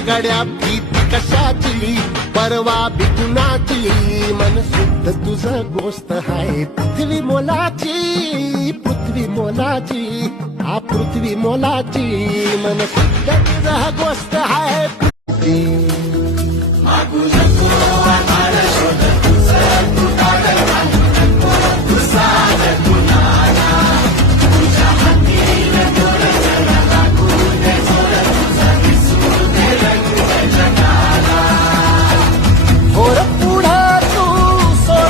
गड्या भीती कशाची, परवा बिकुनाची, मन शुद्ध तुझं गोष्ट हाय पृथ्वी मोलाची, पृथ्वी मोलाची, हा पृथ्वी मोलाची, मन शुद्ध तुझं गोष्ट हाय पृथ्वी. मागू नको